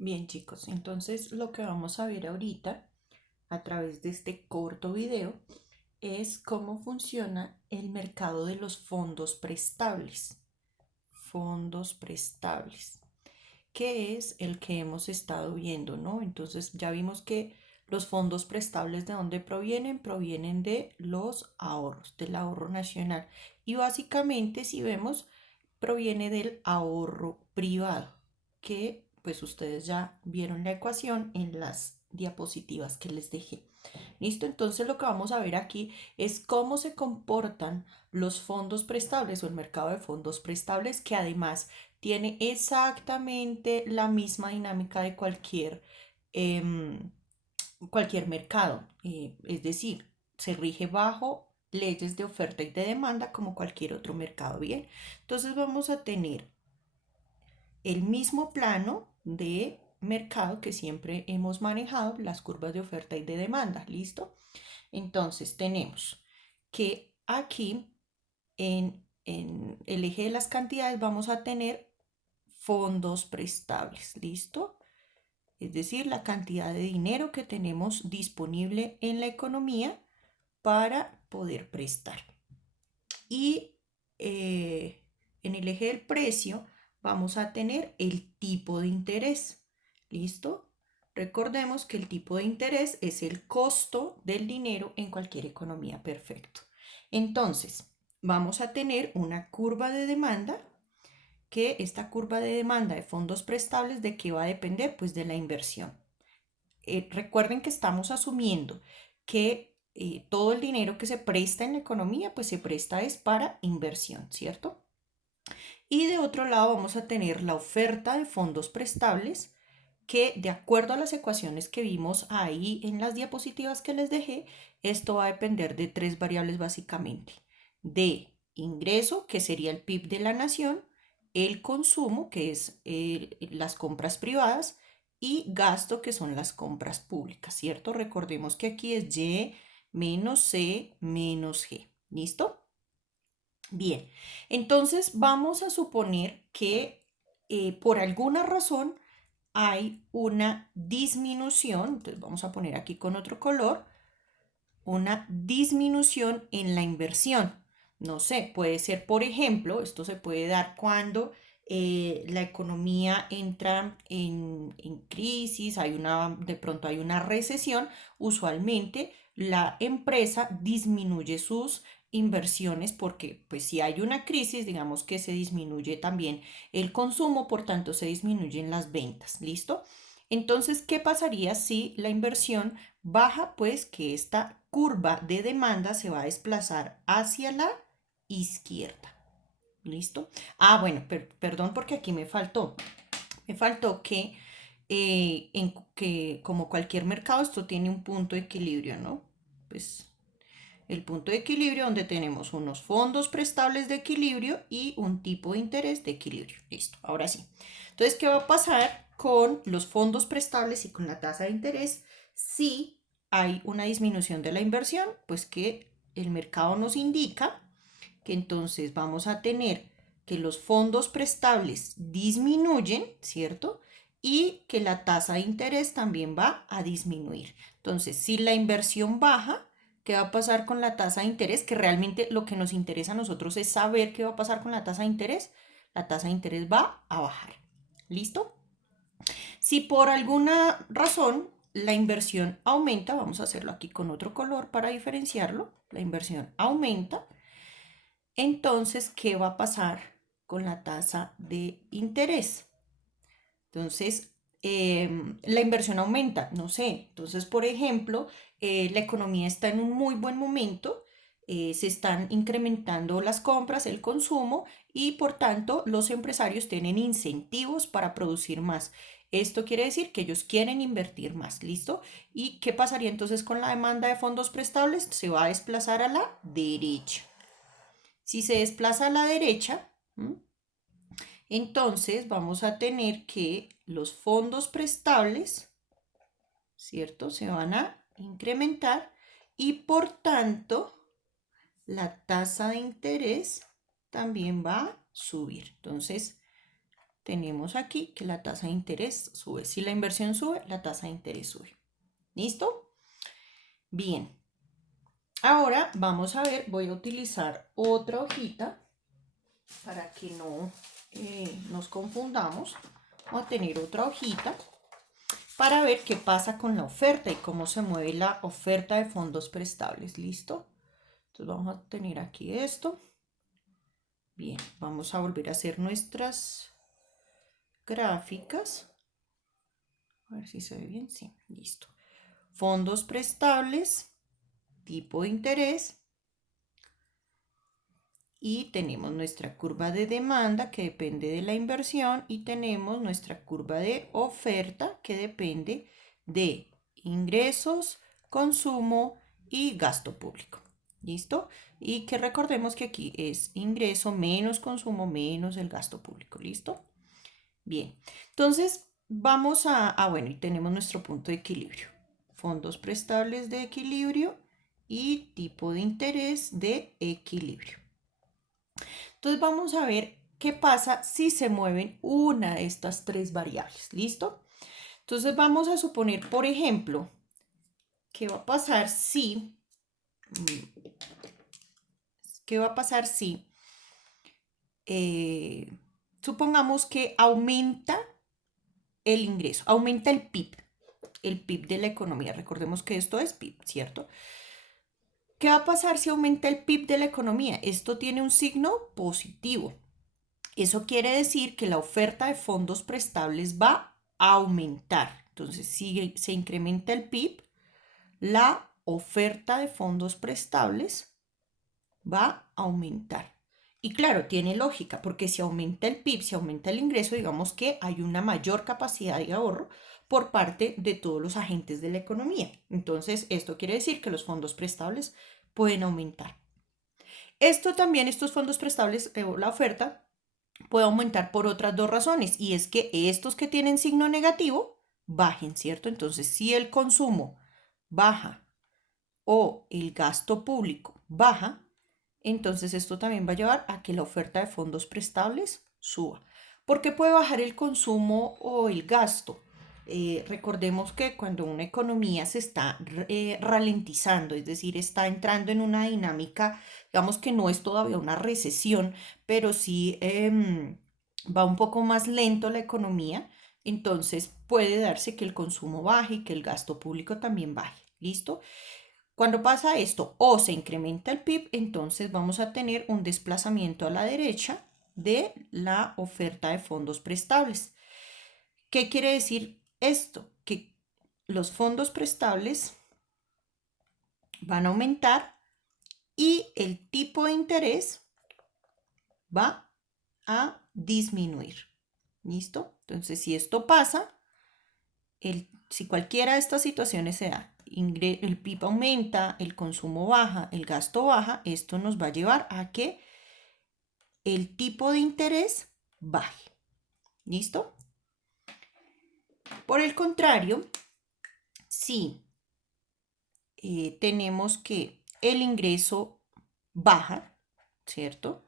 Bien, chicos, entonces lo que vamos a ver ahorita a través de este corto video es cómo funciona el mercado de los fondos prestables. Fondos prestables, que es el que hemos estado viendo, ¿no? Entonces ya vimos que los fondos prestables de dónde provienen, provienen de los ahorros, del ahorro nacional. Y básicamente, si vemos, proviene del ahorro privado, que pues ustedes ya vieron la ecuación en las diapositivas que les dejé. ¿Listo? Entonces lo que vamos a ver aquí es cómo se comportan los fondos prestables o el mercado de fondos prestables, que además tiene exactamente la misma dinámica de em, cualquier mercado. Es decir, se rige bajo leyes de oferta y de demanda como cualquier otro mercado. Bien, entonces vamos a tener el mismo plano de mercado que siempre hemos manejado, las curvas de oferta y de demanda. ¿Listo? Entonces tenemos que aquí en el eje de las cantidades vamos a tener fondos prestables. ¿Listo? Es decir, la cantidad de dinero que tenemos disponible en la economía para poder prestar. Y en el eje del precio vamos a tener el tipo de interés. ¿Listo? Recordemos que el tipo de interés es el costo del dinero en cualquier economía. Perfecto. Entonces, vamos a tener una curva de demanda, que esta curva de demanda de fondos prestables, ¿de qué va a depender? Pues de la inversión. Recuerden que estamos asumiendo que todo el dinero que se presta en la economía, pues se presta es para inversión, ¿cierto? Y de otro lado vamos a tener la oferta de fondos prestables, que de acuerdo a las ecuaciones que vimos ahí en las diapositivas que les dejé, esto va a depender de tres variables básicamente: de ingreso, que sería el PIB de la nación; el consumo, que es las compras privadas; y gasto, que son las compras públicas, ¿cierto? Recordemos que aquí es Y menos C menos G. ¿Listo? Bien, entonces vamos a suponer que por alguna razón hay una disminución. Entonces vamos a poner aquí con otro color, una disminución en la inversión. No sé, puede ser, por ejemplo, esto se puede dar cuando la economía entra en crisis, de pronto hay una recesión. Usualmente la empresa disminuye sus inversiones porque pues si hay una crisis, digamos que se disminuye también el consumo, por tanto se disminuyen las ventas. ¿Listo? Entonces, ¿qué pasaría si la inversión baja? Pues que esta curva de demanda se va a desplazar hacia la izquierda. ¿Listo? Ah, bueno, perdón, porque aquí me faltó. Me faltó que como cualquier mercado, esto tiene un punto de equilibrio, ¿no? Pues el punto de equilibrio, donde tenemos unos fondos prestables de equilibrio y un tipo de interés de equilibrio. Listo, ahora sí. Entonces, ¿qué va a pasar con los fondos prestables y con la tasa de interés si hay una disminución de la inversión? Pues que el mercado nos indica que entonces vamos a tener que los fondos prestables disminuyen, ¿cierto? Y que la tasa de interés también va a disminuir. Entonces, si la inversión baja, ¿qué va a pasar con la tasa de interés? Que realmente lo que nos interesa a nosotros es saber qué va a pasar con la tasa de interés. La tasa de interés va a bajar. ¿Listo? Si por alguna razón la inversión aumenta, vamos a hacerlo aquí con otro color para diferenciarlo, la inversión aumenta, entonces, ¿qué va a pasar con la tasa de interés? Entonces, la inversión aumenta, no sé. Entonces, por ejemplo, la economía está en un muy buen momento, se están incrementando las compras, el consumo, y por tanto los empresarios tienen incentivos para producir más. Esto quiere decir que ellos quieren invertir más, ¿listo? ¿Y qué pasaría entonces con la demanda de fondos prestables? Se va a desplazar a la derecha. Si se desplaza a la derecha, entonces vamos a tener que los fondos prestables, ¿cierto? Se van a incrementar y por tanto la tasa de interés también va a subir. Entonces tenemos aquí que la tasa de interés sube. Si la inversión sube, la tasa de interés sube. ¿Listo? Bien. Ahora vamos a ver, voy a utilizar otra hojita para que no nos confundamos. Vamos a tener otra hojita para ver qué pasa con la oferta y cómo se mueve la oferta de fondos prestables. ¿Listo? Entonces vamos a tener aquí esto. Bien, vamos a volver a hacer nuestras gráficas. A ver si se ve bien. Sí, listo. Fondos prestables, tipo de interés. Y tenemos nuestra curva de demanda que depende de la inversión y tenemos nuestra curva de oferta que depende de ingresos, consumo y gasto público. ¿Listo? Y que recordemos que aquí es ingreso menos consumo menos el gasto público. ¿Listo? Bien. Entonces vamos bueno, y tenemos nuestro punto de equilibrio. Fondos prestables de equilibrio y tipo de interés de equilibrio. Entonces vamos a ver qué pasa si se mueven una de estas tres variables. ¿Listo? Entonces vamos a suponer, por ejemplo, ¿qué va a pasar si supongamos que aumenta el ingreso, aumenta el PIB de la economía? Recordemos que esto es PIB, ¿cierto? ¿Qué va a pasar si aumenta el PIB de la economía? Esto tiene un signo positivo. Eso quiere decir que la oferta de fondos prestables va a aumentar. Entonces, si se incrementa el PIB, la oferta de fondos prestables va a aumentar. Y claro, tiene lógica, porque si aumenta el PIB, si aumenta el ingreso, digamos que hay una mayor capacidad de ahorro por parte de todos los agentes de la economía. Entonces, esto quiere decir que los fondos prestables pueden aumentar. Esto también, estos fondos prestables, la oferta, puede aumentar por otras dos razones, y es que estos que tienen signo negativo bajen, ¿cierto? Entonces, si el consumo baja o el gasto público baja, entonces esto también va a llevar a que la oferta de fondos prestables suba. ¿Por qué puede bajar el consumo o el gasto? Recordemos que cuando una economía se está ralentizando, es decir, está entrando en una dinámica, digamos que no es todavía una recesión, pero sí va un poco más lento la economía, entonces puede darse que el consumo baje y que el gasto público también baje. ¿Listo? Cuando pasa esto o se incrementa el PIB, entonces vamos a tener un desplazamiento a la derecha de la oferta de fondos prestables. ¿Qué quiere decir esto? Que los fondos prestables van a aumentar y el tipo de interés va a disminuir. ¿Listo? Entonces, si esto pasa, si cualquiera de estas situaciones se da, el PIB aumenta, el consumo baja, el gasto baja, esto nos va a llevar a que el tipo de interés baje. ¿Listo? Por el contrario, si tenemos que el ingreso baja, ¿cierto?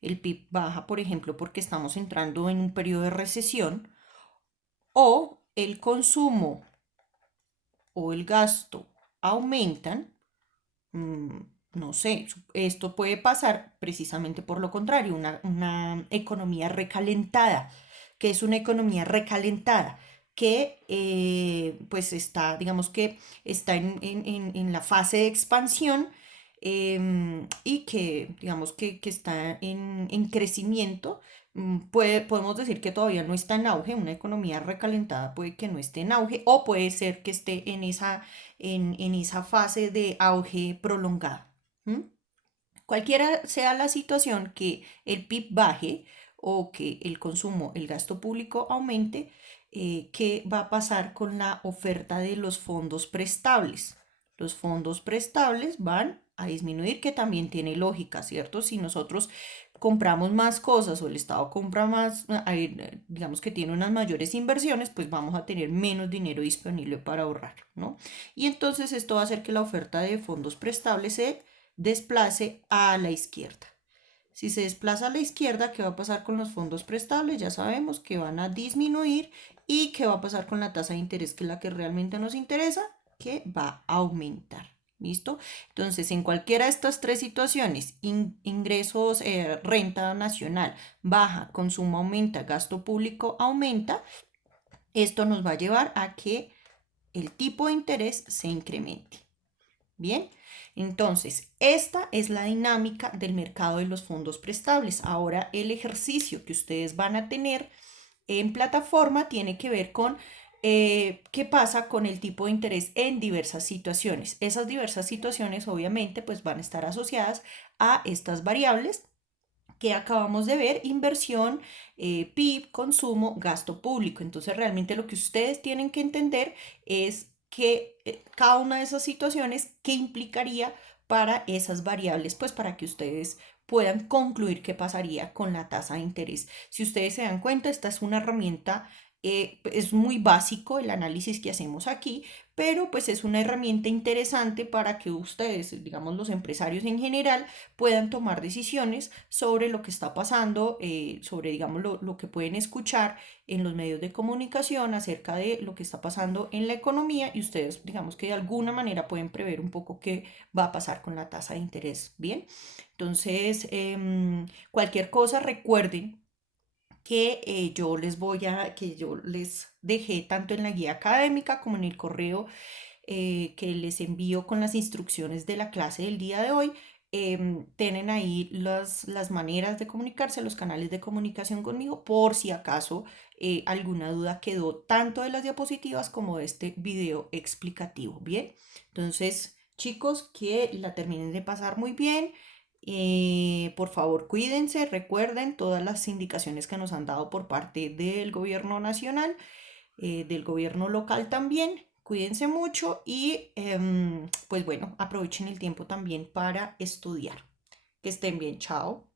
El PIB baja, por ejemplo, porque estamos entrando en un periodo de recesión, o el consumo o el gasto aumentan, no sé, esto puede pasar precisamente por lo contrario, una economía recalentada. ¿Que es una economía recalentada? Que pues está, digamos que está en la fase de expansión, y que digamos que está en crecimiento. Podemos decir que todavía no está en auge. Una economía recalentada puede que no esté en auge o puede ser que esté en esa fase de auge prolongada. Cualquiera sea la situación, que el PIB baje o que el consumo, el gasto público aumente, ¿qué va a pasar con la oferta de los fondos prestables? Los fondos prestables van a disminuir, que también tiene lógica, ¿cierto? Si nosotros compramos más cosas o el Estado compra más, digamos que tiene unas mayores inversiones, pues vamos a tener menos dinero disponible para ahorrar, ¿no? Y entonces esto va a hacer que la oferta de fondos prestables se desplace a la izquierda. Si se desplaza a la izquierda, ¿qué va a pasar con los fondos prestables? Ya sabemos que van a disminuir. ¿Y qué va a pasar con la tasa de interés, que es la que realmente nos interesa? Que va a aumentar. ¿Listo? Entonces, en cualquiera de estas tres situaciones, ingresos, renta nacional baja, consumo aumenta, gasto público aumenta, esto nos va a llevar a que el tipo de interés se incremente. Bien, entonces esta es la dinámica del mercado de los fondos prestables. Ahora el ejercicio que ustedes van a tener en plataforma tiene que ver con qué pasa con el tipo de interés en diversas situaciones. Esas diversas situaciones obviamente pues van a estar asociadas a estas variables que acabamos de ver: inversión, PIB, consumo, gasto público. Entonces realmente lo que ustedes tienen que entender es que cada una de esas situaciones, qué implicaría para esas variables, pues para que ustedes puedan concluir qué pasaría con la tasa de interés. Si ustedes se dan cuenta, esta es una herramienta, es muy básico el análisis que hacemos aquí, pero pues es una herramienta interesante para que ustedes, digamos los empresarios en general, puedan tomar decisiones sobre lo que está pasando, sobre, digamos, lo que pueden escuchar en los medios de comunicación acerca de lo que está pasando en la economía, y ustedes, digamos que de alguna manera pueden prever un poco qué va a pasar con la tasa de interés. Bien, entonces, cualquier cosa, recuerden que que yo les dejé tanto en la guía académica como en el correo que les envío con las instrucciones de la clase del día de hoy. Tienen ahí las maneras de comunicarse, los canales de comunicación conmigo, por si acaso alguna duda quedó tanto de las diapositivas como de este video explicativo. Bien, entonces chicos, que la terminen de pasar muy bien. Por favor, cuídense, recuerden todas las indicaciones que nos han dado por parte del gobierno nacional, del gobierno local también. Cuídense mucho y pues bueno, aprovechen el tiempo también para estudiar. Que estén bien, chao.